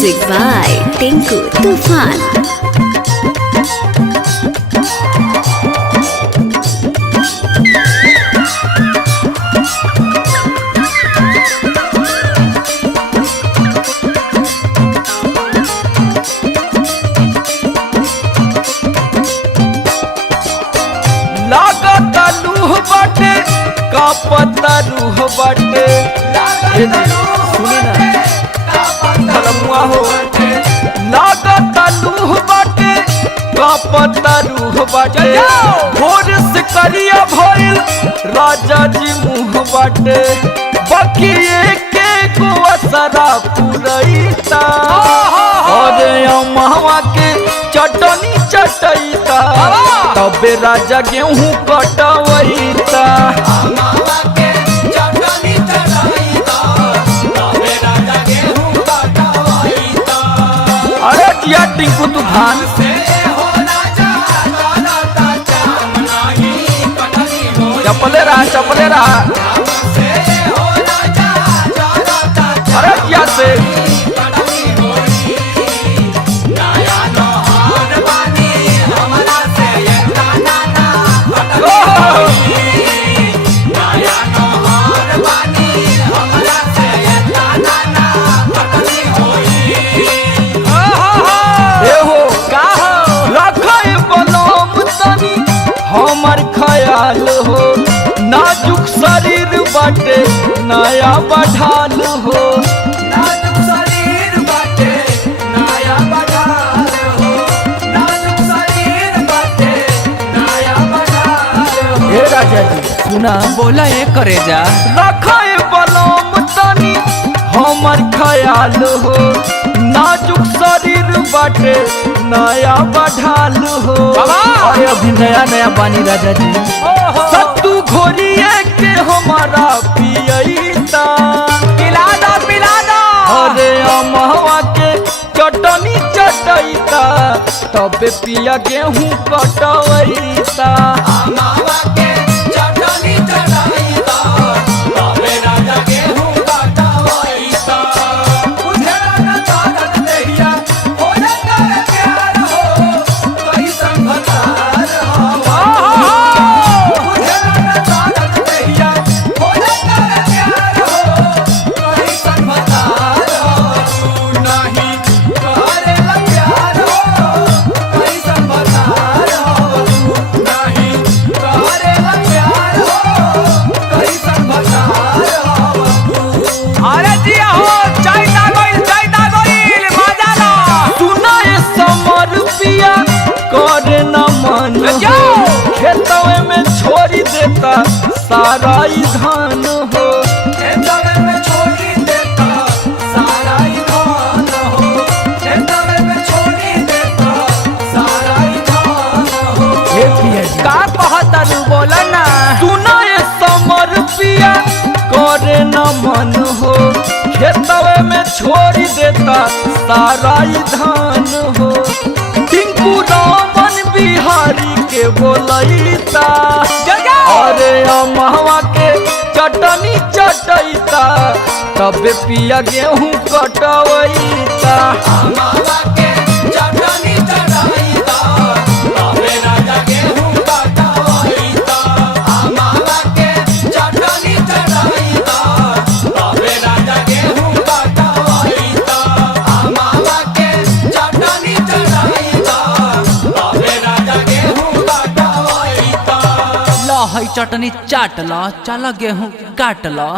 Music by Tinku Tufan. लागता लूह बाटे कापता रूह बाटे सुनी ना भलमुआ हो लागता लूह बाटे कापता रूह बाटे भोर से करिया भइल राजा जी मुँह बाटे बाकी के को असरा पुरैता अरे अम्मा के चटनी चटैता तबे राजा गेहूं कटवैता अरे जिया टिंकू तूफान चपले रहा अरे जिया से हमर ख्याल हो नाजुक शरीर बाटे नया बढ़ाल हो नाजुक शरीर बाटे नया बढ़ाल हो नाजुक शरीर बाटे नया बढ़ाल हो। हे राजा जी सुना बोला ये करे जा रखे बलम तनी हमर ख्याल हो नाजुक शरीर बाटे नया बढ़ाल हो अरे अभी नया पानी राजा जी सत्तू घोरिए के हमारा पियता पिला दो अरे अमहवा के चटनी चटैता तबे पिया गेहूं कटवैता अमहवा के चटनी चटैता तबे राजा गेहूं कटवैता बुझे न ताकत देहिया हो जाता है प्यार हो कैसन भतार हो बुझे न ताकत देहिया हो जाता है प्यार हो कैसन भतार हो तू नहीं करेला प्यार हो कैसन भतार हो तू नहीं करेला प्यार हो कैसन भतार हो अरे जी हो चाय दागोइल मजा ला सुना ये समर पिया करे न मन हो खेतवे में छोड़ी देता सारा ही धान हो खेतवे में छोड़ी देता सारा ही धान हो खेतवे में छोड़ी देता सारा ही धान हो। हे पिया जी का कहता रू बोला ना सुना ये समर पिया करे न मन हो खेतवे में छोड़ी देता सारा ही धान हो टिंकू रामन बिहारी के बोलैता अरे अमहवा के चटनी चटैता तबे पिया गेहूं कटवैता अमहवा के चटनी चटैता तबे राजा गेहूं कटवैता अमहवा के चटनी चटैता तबे राजा गेहूं कटवैता अमहवा के चटनी चटैता तबे राजा गेहूं कटवैता ला है चटनी चाट ला चल गेहूं काट ला।